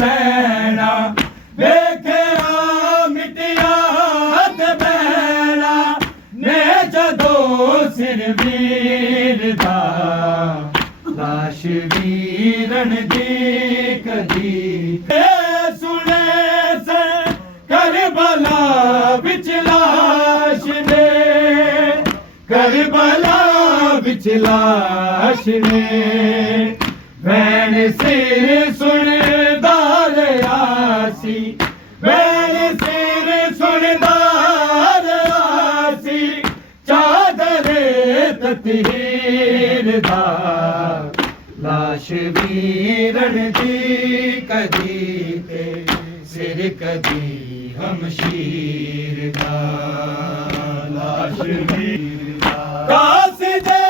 बहना वेखिया मिटिया ते बहना ने जदों सिर वीर दा लाश वीरन दी कदी सुने से करबला विच लाश ने करबला विच लाश ने भैन सिर सुनदा रयासी भैन सिर सुनदा रयासी चादर ततहीर दा लाश वीरन दी कदी ते सिर कदी हमशीर दा लाश वीर दा कासिदे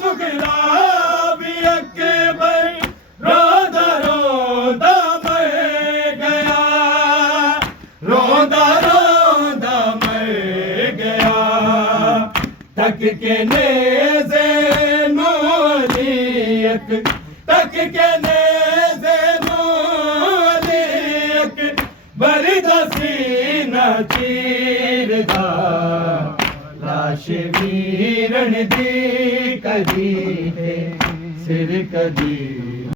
सुगरा भी अकबर रोदा रोदा मर गया रोदा रोदा मर गया तक के नेज़े नूलियत तक के नेज़े नूलियत बरदा सीना चीरदा लाश वीरन दी कदी सिर कदी